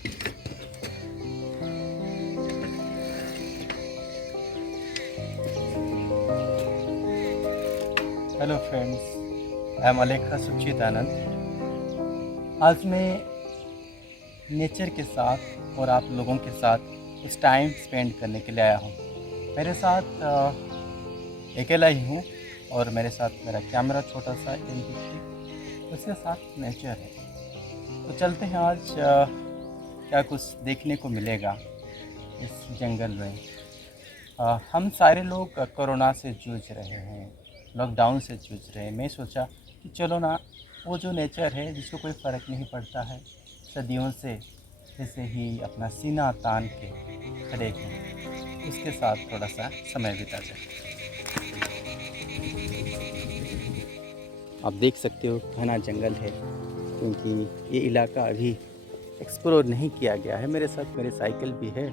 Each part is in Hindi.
Hello friends, I am Alekha सुचित आनंद। आज मैं नेचर के साथ और आप लोगों के साथ कुछ टाइम स्पेंड करने के लिए आया हूँ। मेरे साथ अकेला ही हूँ और मेरे साथ मेरा कैमरा छोटा सा M50, उसके साथ नेचर है। तो चलते हैं आज क्या कुछ देखने को मिलेगा इस जंगल में। हम सारे लोग कोरोना से जूझ रहे हैं, लॉकडाउन से जूझ रहे हैं। मैं सोचा कि चलो ना, वो जो नेचर है जिसको कोई फ़र्क नहीं पड़ता है, सदियों से ऐसे ही अपना सीना तान के खड़े हैं, उसके साथ थोड़ा सा समय बिता जाए। आप देख सकते हो घना जंगल है, क्योंकि ये इलाका अभी एक्सप्लोर नहीं किया गया है। मेरे साथ मेरी साइकिल भी है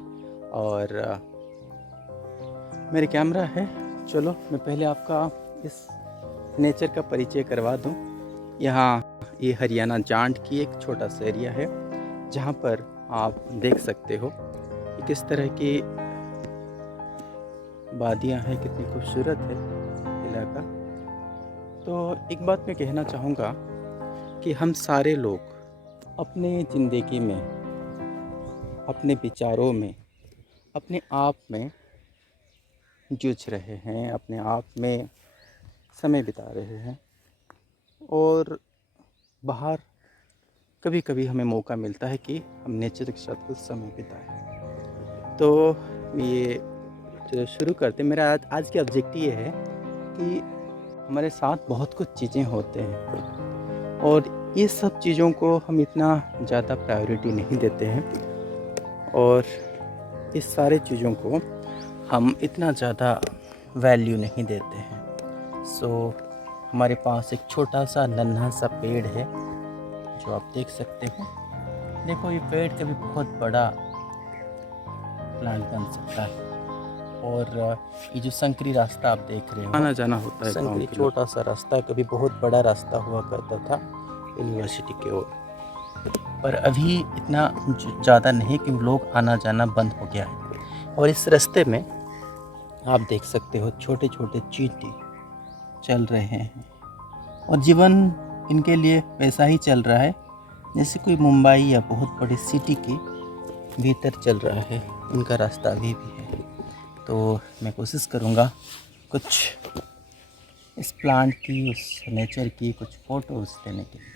और मेरे कैमरा है। चलो मैं पहले आपका इस नेचर का परिचय करवा दूं। यहाँ ये हरियाणा जांड की एक छोटा सा एरिया है, जहाँ पर आप देख सकते हो कि किस तरह की वादियाँ हैं, कितनी खूबसूरत है इलाका। तो एक बात मैं कहना चाहूँगा कि हम सारे लोग अपने ज़िंदगी में, अपने विचारों में, अपने आप में जूझ रहे हैं, अपने आप में समय बिता रहे हैं और बाहर कभी कभी हमें मौका मिलता है कि हम नेचर के साथ कुछ समय बिताएं। तो ये चलो शुरू करते हैं। मेरा आज की ऑब्जेक्टिव ये है कि हमारे साथ बहुत कुछ चीज़ें होते हैं और ये सब चीज़ों को हम इतना ज़्यादा प्रायोरिटी नहीं देते हैं और इस सारे चीज़ों को हम इतना ज़्यादा वैल्यू नहीं देते हैं। सो हमारे पास एक छोटा सा नन्हा सा पेड़ है जो आप देख सकते हो। देखो, ये पेड़ कभी बहुत बड़ा प्लांट बन सकता है और ये जो संकरी रास्ता आप देख रहे हो, आना जाना होता है गाँव संकरी के लोग। छोटा सा रास्ता कभी बहुत बड़ा रास्ता हुआ करता था यूनिवर्सिटी की ओर, पर अभी इतना ज़्यादा नहीं कि लोग आना जाना बंद हो गया है। और इस रास्ते में आप देख सकते हो छोटे छोटे चींटी चल रहे हैं और जीवन इनके लिए वैसा ही चल रहा है जैसे कोई मुंबई या बहुत बड़ी सिटी के भीतर चल रहा है। इनका रास्ता अभी भी है। तो मैं कोशिश करूँगा कुछ इस प्लांट की, उस नेचर की कुछ फ़ोटोज़ देने के लिए।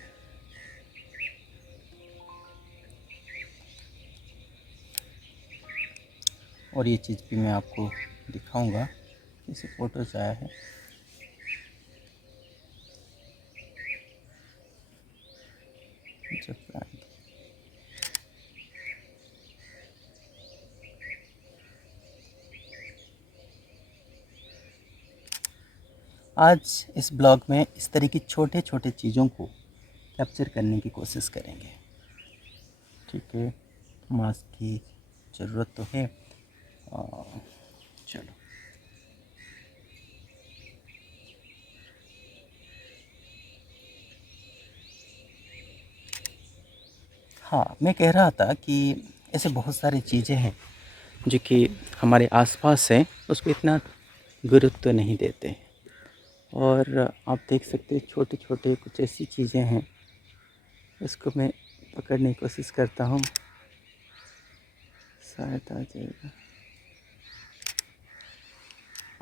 और ये चीज़ भी मैं आपको दिखाऊंगा, इसे फ़ोटोज़ आया है। आज इस ब्लॉग में इस तरह की छोटे छोटे चीज़ों को कैप्चर करने की कोशिश करेंगे। ठीक है, मास्क की ज़रूरत तो है। चलो, हाँ, मैं कह रहा था कि ऐसे बहुत सारी चीज़ें हैं जो कि हमारे आसपास हैं, उस पर इतना गुरुत्व नहीं देते। और आप देख सकते हैं छोटे छोटे कुछ ऐसी चीज़ें हैं, इसको मैं पकड़ने की कोशिश करता हूँ, शायद आ जाएगा।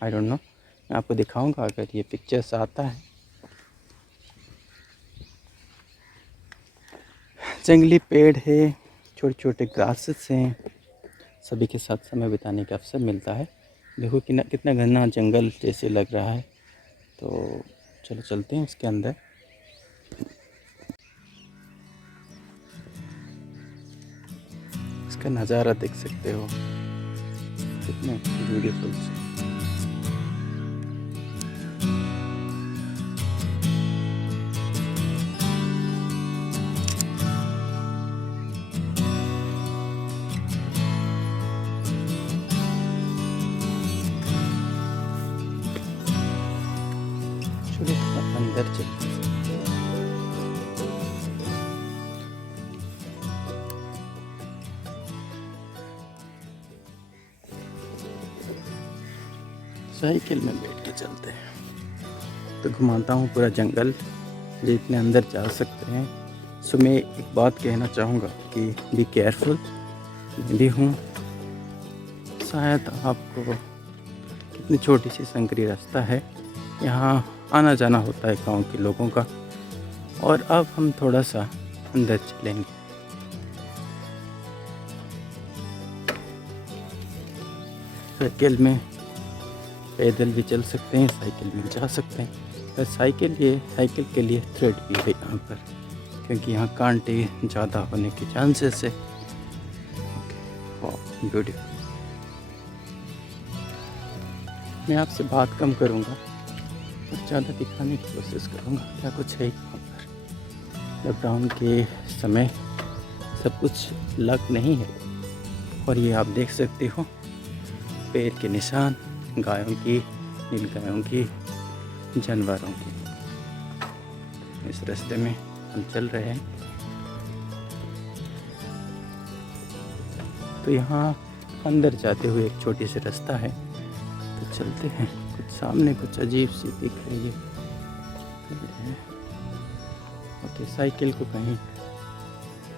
आई डोंट नो, मैं आपको दिखाऊंगा अगर ये पिक्चर्स आता है। जंगली पेड़ है, छोटे छोटे ग्रासेस हैं, सभी के साथ समय बिताने का अवसर मिलता है। देखो कितना घना जंगल जैसे लग रहा है। तो चलो चलते हैं उसके अंदर। इसका नज़ारा देख सकते हो, कितने ब्यूटीफुल से। चलो अंदर चलते हैं। साइकिल में बैठ के चलते हैं। तो घुमाता हूँ पूरा जंगल, जितने अंदर जा सकते हैं। सो मैं एक बात कहना चाहूँगा कि बी केयरफुल। मैं भी हूँ, शायद आपको कितनी छोटी सी संकरी रास्ता है, यहाँ आना जाना होता है गांव के लोगों का। और अब हम थोड़ा सा अंदर चलेंगे। साइकिल में पैदल भी चल सकते हैं, साइकिल में जा सकते हैं। पर साइकिल के लिए थ्रेड भी है यहाँ पर, क्योंकि यहाँ कांटे ज़्यादा होने के चांसेस है। ब्यूटीफुल। मैं आपसे बात कम करूँगा और ज़्यादा दिखाने की कोशिश करूँगा क्या कुछ है यहाँ पर। लॉकडाउन के समय सब कुछ लग नहीं है, और ये आप देख सकते हो पैर के निशान गायों की, नीलगायों की, जानवरों की। इस रास्ते में हम चल रहे हैं। तो यहाँ अंदर जाते हुए एक छोटी सी रास्ता है, तो चलते हैं। कुछ सामने कुछ अजीब सी दिख रही है। ओके, साइकिल को कहीं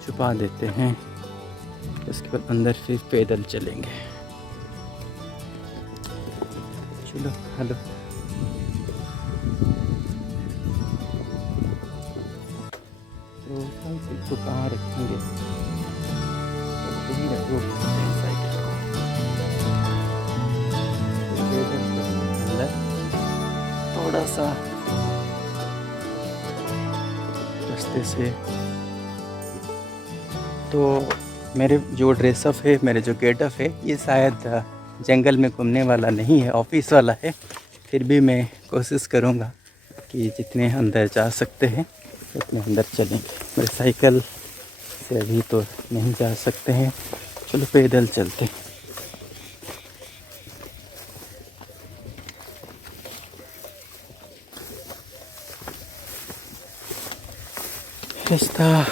छुपा देते हैं, उसके बाद अंदर फिर पैदल चलेंगे। चलो, हेलो। तो साइकिल को कहाँ रखेंगे? यहीं रख सकते हैं साइकिल को। अंदर थोड़ा सा रास्ते से, तो मेरे जो ड्रेसअप है, मेरे जो गेटअप है, ये शायद जंगल में घूमने वाला नहीं है, ऑफिस वाला है। फिर भी मैं कोशिश करूँगा कि जितने अंदर जा सकते हैं उतने अंदर चलेंगे। मेरे साइकिल से अभी तो नहीं जा सकते हैं, चलो पैदल चलते हैं। रास्ता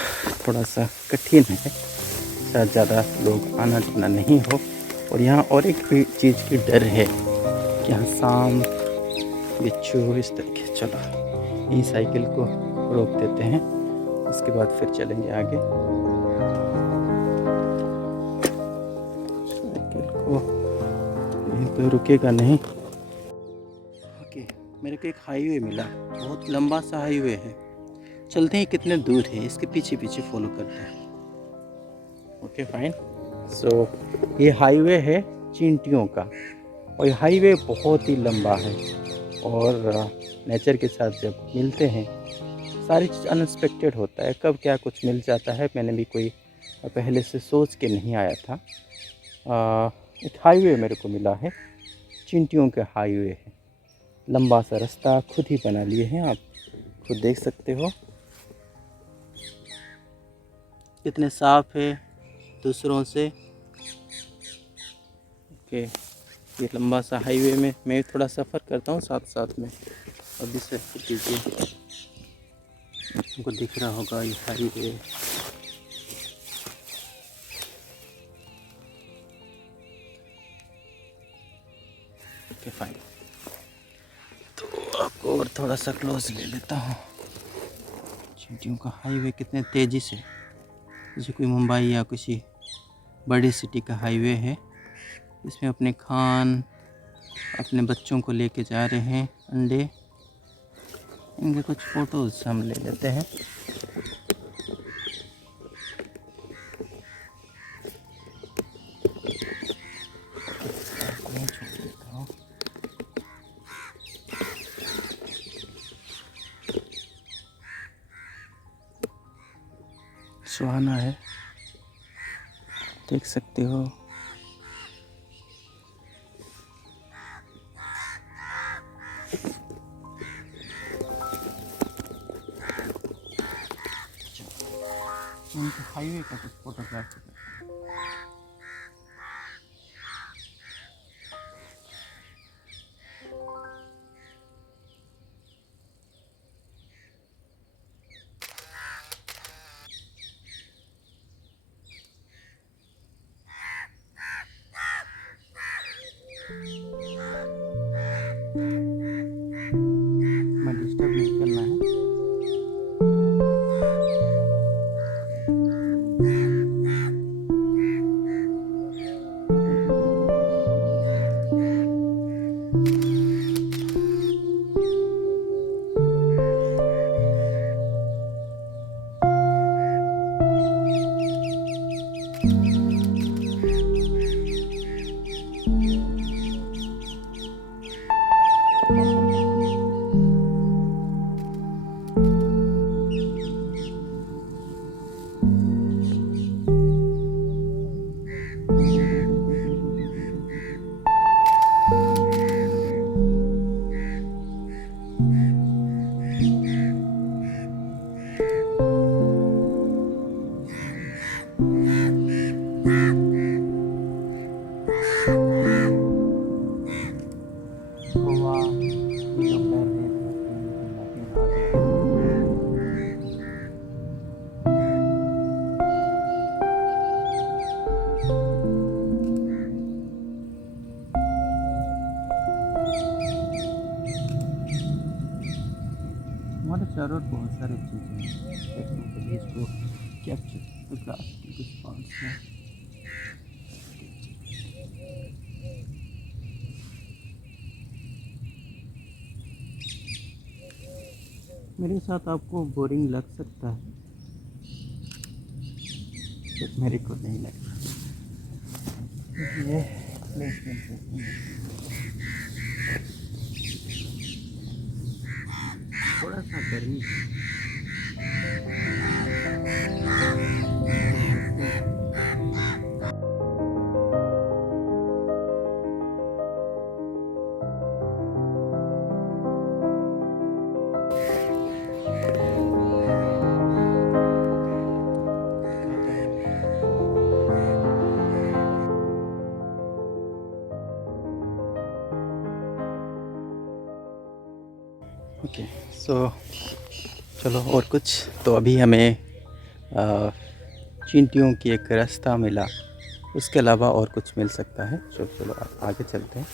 थोड़ा सा कठिन है, शायद ज़्यादा लोग आना जाना नहीं हो। और यहाँ और एक भी चीज़ की डर है कि यहाँ सांप, बिच्छू इस तरीके। चलो यहीं साइकिल को रोक देते हैं, उसके बाद फिर चलेंगे आगे। साइकिल को यहीं तो रुकेगा नहीं। ओके, मेरे को एक हाईवे मिला, बहुत लंबा सा हाईवे है। चलते हैं, कितने दूर है, इसके पीछे पीछे फॉलो करते हैं। Okay fine. सो ये हाईवे है चींटियों का, और ये हाईवे बहुत ही लंबा है। और नेचर के साथ जब मिलते हैं, सारी चीज़ अनएक्सपेक्टेड होता है, कब क्या कुछ मिल जाता है। मैंने भी कोई पहले से सोच के नहीं आया था। एक हाईवे मेरे को मिला है, चींटियों का हाईवे है। लंबा सा रास्ता खुद ही बना लिए हैं, आप खुद देख सकते हो कितने साफ है दूसरों से। ओके, ये लंबा सा हाईवे में मैं थोड़ा सफ़र करता हूँ साथ साथ में। अभी से कीजिए, आपको दिख रहा होगा ये हाईवे। ओके फाइन, तो आपको और थोड़ा सा क्लोज ले लेता हूँ। चींटियों का हाईवे कितने तेज़ी से, जैसे कोई मुंबई या किसी बड़ी सिटी का हाईवे है। इसमें अपने अपने बच्चों को लेके जा रहे हैं, अंडे। इनके कुछ फ़ोटोज़ हम ले लेते हैं। सुहाना है, देख सकते हो। हाईवे का कुछ फोटोग्राफ गोवा ये दोपहर में आ गया। हमारे चारों ओर बहुत सारी चीज़ें हैं देखने के लिए, इसको कैप्चर फोटोग्राफ की कुछ पॉइंट्स हैं। मेरे साथ आपको बोरिंग लग सकता है, बट मेरे को नहीं लगता। ये थोड़ा सा गर्मी है। ओके, सो चलो और कुछ। तो अभी हमें चींटियों की एक रास्ता मिला, उसके अलावा और कुछ मिल सकता है। चलो आगे चलते हैं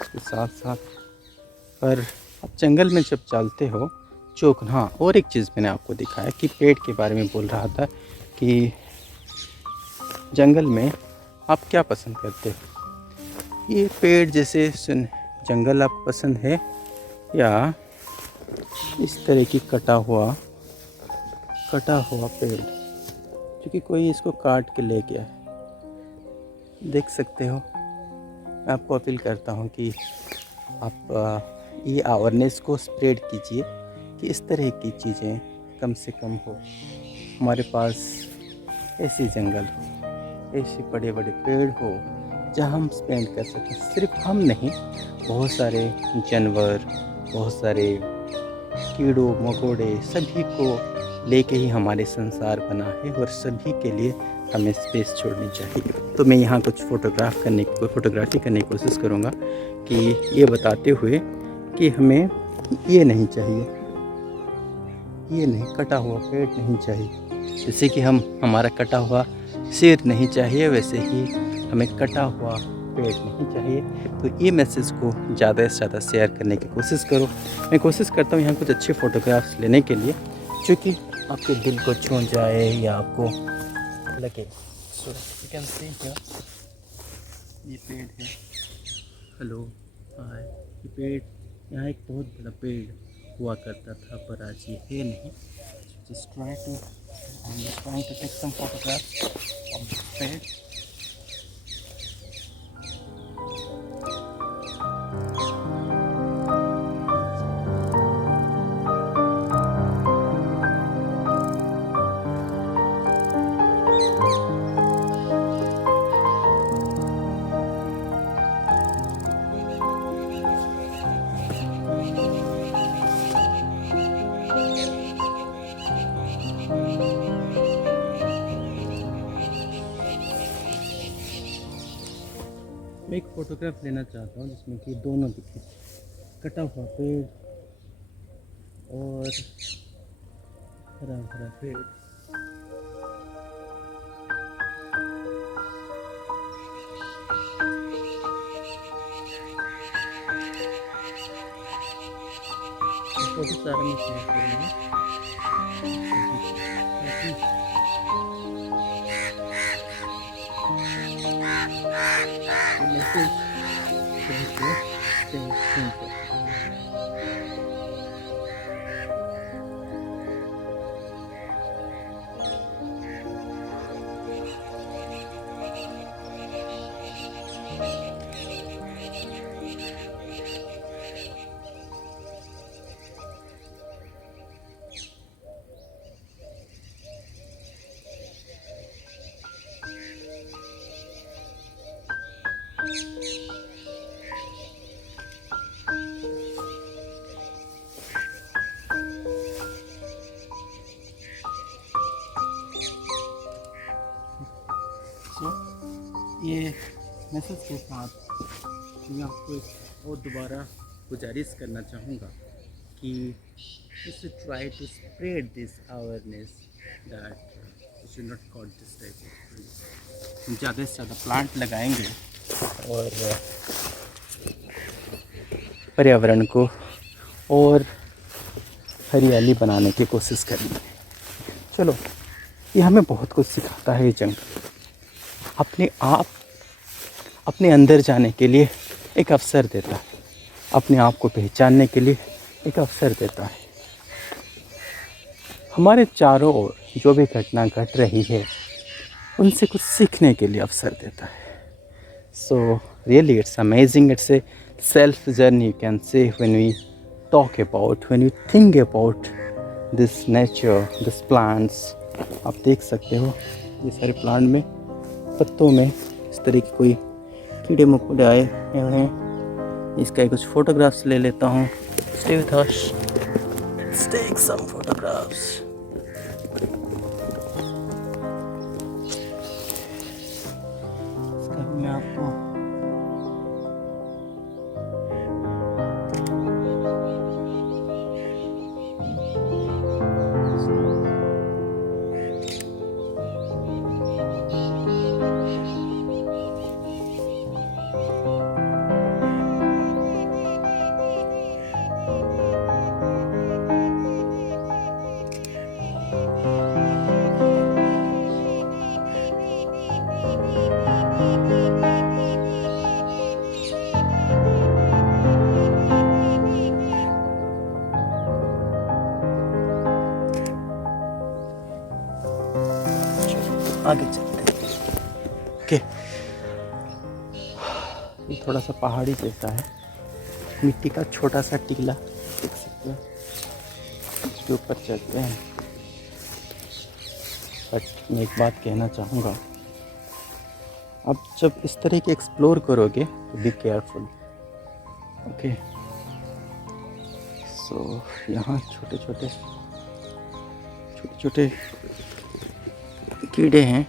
इसके साथ साथ। पर आप जंगल में जब चलते हो चौक, हाँ और एक चीज़ मैंने आपको दिखाया कि पेड़ के बारे में बोल रहा था कि जंगल में आप क्या पसंद करते हो। ये पेड़ जैसे जंगल आप पसंद है, या इस तरह की कटा हुआ पेड़, क्योंकि कोई इसको काट के ले गया है। देख सकते हो, मैं आपको अपील करता हूँ कि आप ये अवेयरनेस को स्प्रेड कीजिए कि इस तरह की चीज़ें कम से कम हो। हमारे पास ऐसे जंगल हो, ऐसे बड़े बड़े पेड़ हो जहाँ हम स्पेंड कर सकें। सिर्फ हम नहीं, बहुत सारे जानवर, बहुत सारे कीड़ों मकोड़े, सभी को लेके ही हमारे संसार बना है, और सभी के लिए हमें स्पेस छोड़नी चाहिए। तो मैं यहाँ कुछ फोटोग्राफी करने की कोशिश करूँगा कि ये बताते हुए कि हमें ये नहीं चाहिए, ये नहीं, कटा हुआ पेड़ नहीं चाहिए। जैसे कि हमारा कटा हुआ सिर नहीं चाहिए, वैसे ही हमें कटा हुआ पेड़ नहीं चाहिए। तो ये मैसेज को ज़्यादा से ज़्यादा शेयर करने की कोशिश करो। मैं कोशिश करता हूँ यहाँ कुछ अच्छे फ़ोटोग्राफ्स लेने के लिए, जो कि आपके दिल को छू जाए या आपको लगे। So you can see here, ये पेड़ है। हेलो, हाय। ये पेड़, यहाँ एक बहुत बड़ा पेड़ हुआ करता था, पर आज ये है नहीं। Just trying to take some photographs of this पेड़। मैं एक फ़ोटोग्राफ लेना चाहता हूँ जिसमें कि दोनों दिखे, कटा हुआ पेड़ और हरा भरा पेड़। फोटो सारा मैं शेयर करूँगा। दोस्तों, ये मैसेज के साथ मैं आपको एक और दोबारा गुजारिश करना चाहूँगा कि you should try to spread this awareness that you should not cut this type of trees. हम ज़्यादा से ज़्यादा प्लांट लगाएंगे और पर्यावरण को और हरियाली बनाने की कोशिश करेंगे। चलो, ये हमें बहुत कुछ सिखाता है। ये जंगल अपने आप अपने अंदर जाने के लिए एक अवसर देता है, अपने आप को पहचानने के लिए एक अवसर देता है। हमारे चारों ओर जो भी घटना घट रही है उनसे कुछ सीखने के लिए अवसर देता है। So really it's amazing, it's a self journey you can say when we talk about, when you think about this nature, this plants. आप देख सकते हो ये सारे प्लांट में पत्तों में इस तरह की कोई कीड़े मकोड़े आए हुए हैं। इसका कुछ फोटोग्राफ्स ले लेता हूँ। Stay with us, let's take some photographs. इसका भी मैं आपको आगे चलते हैं। ओके, ये थोड़ा सा पहाड़ी जैसा है, मिट्टी का छोटा सा टीला देख सकते हैं, इसके ऊपर चलते हैं। बट मैं एक बात कहना चाहूँगा, आप जब इस तरह के एक्सप्लोर करोगे तो बी केयरफुल। ओके, सो यहाँ छोटे छोटे कीड़े हैं,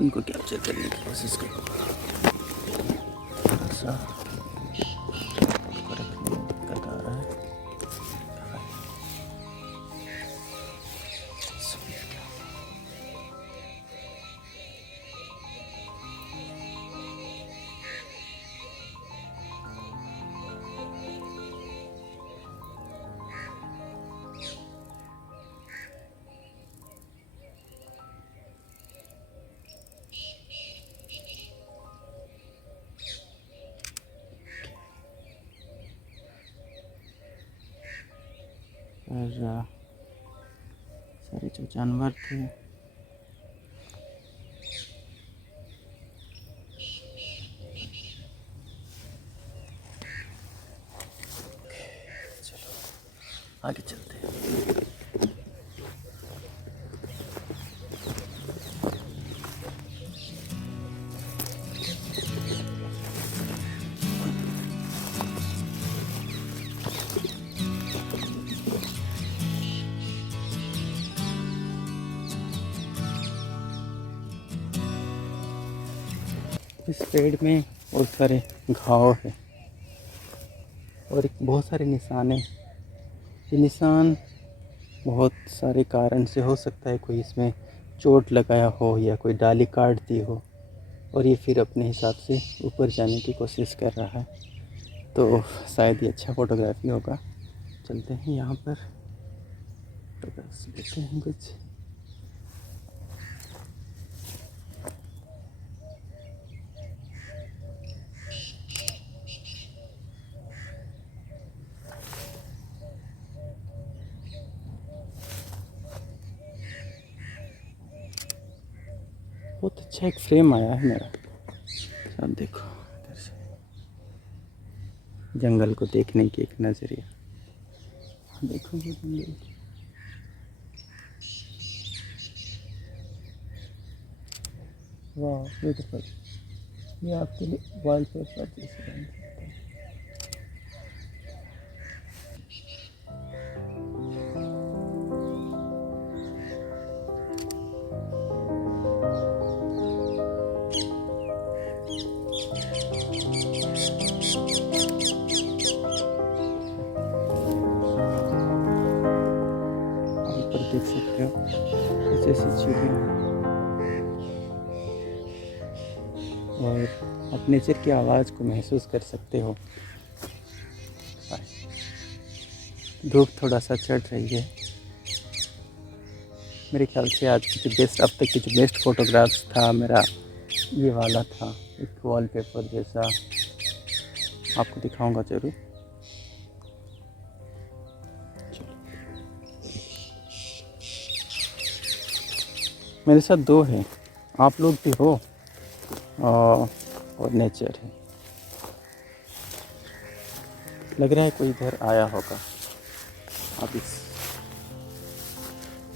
उनको कैप्चर करने की कोशिश करो। थोड़ा सा रखने में दिक्कत आ रहा है। और सारे जो जानवर थे चलो आगे चलते हैं। इस पेड़ में बहुत सारे घाव है और बहुत सारे निशान हैं। ये निशान बहुत सारे कारण से हो सकता है, कोई इसमें चोट लगाया हो या कोई डाली काट दी हो और ये फिर अपने हिसाब से ऊपर जाने की कोशिश कर रहा है। तो शायद ये अच्छा फोटोग्राफी होगा। चलते हैं यहाँ पर फोटोग्राफ्स लेते हैं कुछ। बहुत अच्छा एक फ्रेम आया है मेरा। आप देखो इधर से जंगल को देखने की एक नज़रिया। देखो ये जंगल, वाह ब्यूटीफुल। ये आपके लिए वॉलपेपर जैसे बन सकता है। चिड़िया और आप नेचर की आवाज़ को महसूस कर सकते हो। धूप थोड़ा सा चढ़ रही है। मेरे ख्याल से आज की जो बेस्ट, अब तक की जो बेस्ट फ़ोटोग्राफ्स था मेरा ये वाला था, एक वॉलपेपर जैसा, आपको दिखाऊंगा ज़रूर। मेरे साथ दो है, आप लोग भी हो और नेचर है। लग रहा है कोई इधर आया होगा। अब इस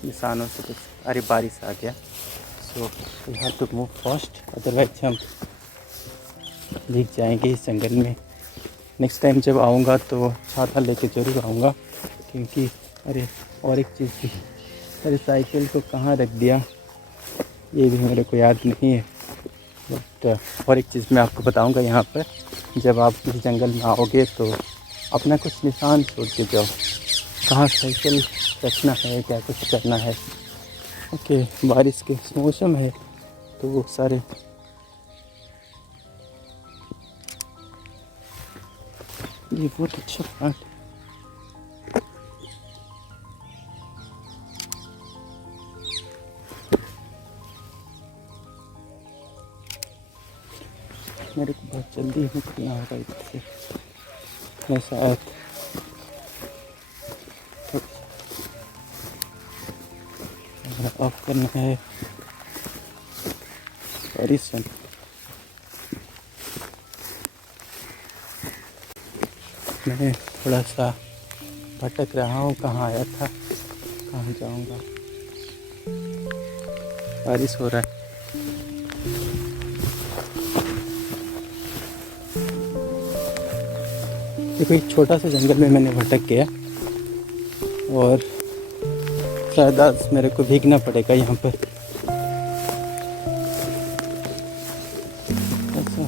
निशानों से कुछ, अरे बारिश आ गया, so we have to move fast, otherwise हम भीग जाएंगे इस जंगल में। नेक्स्ट टाइम जब आऊँगा तो छाता लेके ज़रूर आऊँगा, क्योंकि अरे और एक चीज़ भी, अरे साइकिल को कहाँ रख दिया ये भी मेरे को याद नहीं है। बट और एक चीज़ मैं आपको बताऊँगा यहाँ पर, जब आप इस जंगल में आओगे तो अपना कुछ निशान छोड़ के जाओ, कहाँ साइकिल रखना है, क्या कुछ करना है। ओके, बारिश के मौसम है तो वो सारे ये बहुत अच्छा प्लांट है। मेरे को बहुत जल्दी निकलना होगा इधर से, मैं शायद ऑफ करना है। सॉरी सन, मैं थोड़ा सा भटक रहा हूँ, कहाँ आया था कहाँ जाऊँगा। बारिश हो रहा है। देखो, एक छोटा सा जंगल में मैंने भटक गया और शायद आज मेरे को भीगना पड़ेगा यहाँ पर। ऐसा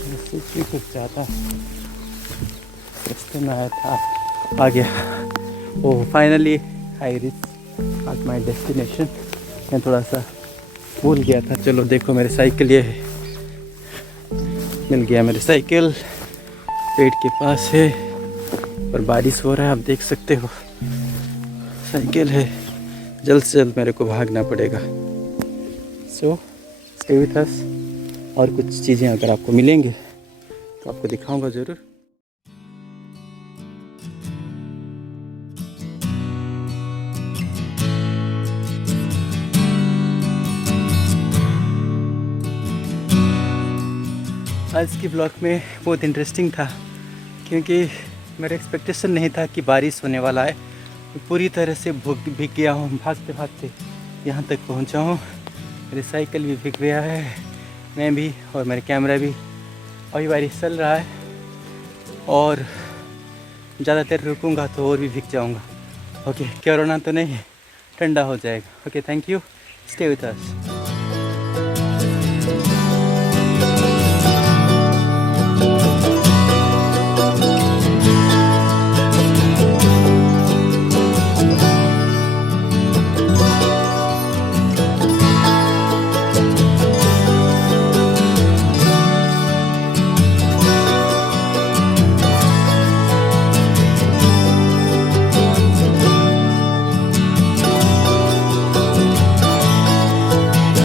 मैसेज भी कुछ ज़्यादा रास्ते में आया था, आ गया। Oh, finally I reach at my destination. मैं थोड़ा सा भूल गया था। चलो देखो, मेरी साइकिल ये है, मिल गया। मेरी साइकिल पेड़ के पास है और बारिश हो रहा है, आप देख सकते हो। साइकिल है, जल्द से जल्द मेरे को भागना पड़ेगा। सो स्टे विथ अस, और कुछ चीज़ें अगर आपको मिलेंगे तो आपको दिखाऊंगा ज़रूर। आज की ब्लॉग में बहुत इंटरेस्टिंग था, क्योंकि मेरा एक्सपेक्टेशन नहीं था कि बारिश होने वाला है। पूरी तरह से भीग गया हूँ, भागते भागते यहाँ तक पहुँचा हूँ। मेरी साइकिल भी भीग गया है, मैं भी, और मेरा कैमरा भी। अभी बारिश चल रहा है और ज़्यादा देर रुकूँगा तो और भी भीग जाऊँगा। ओके, कोरोना तो नहीं, ठंडा हो जाएगा। Okay, thank you, stay with us.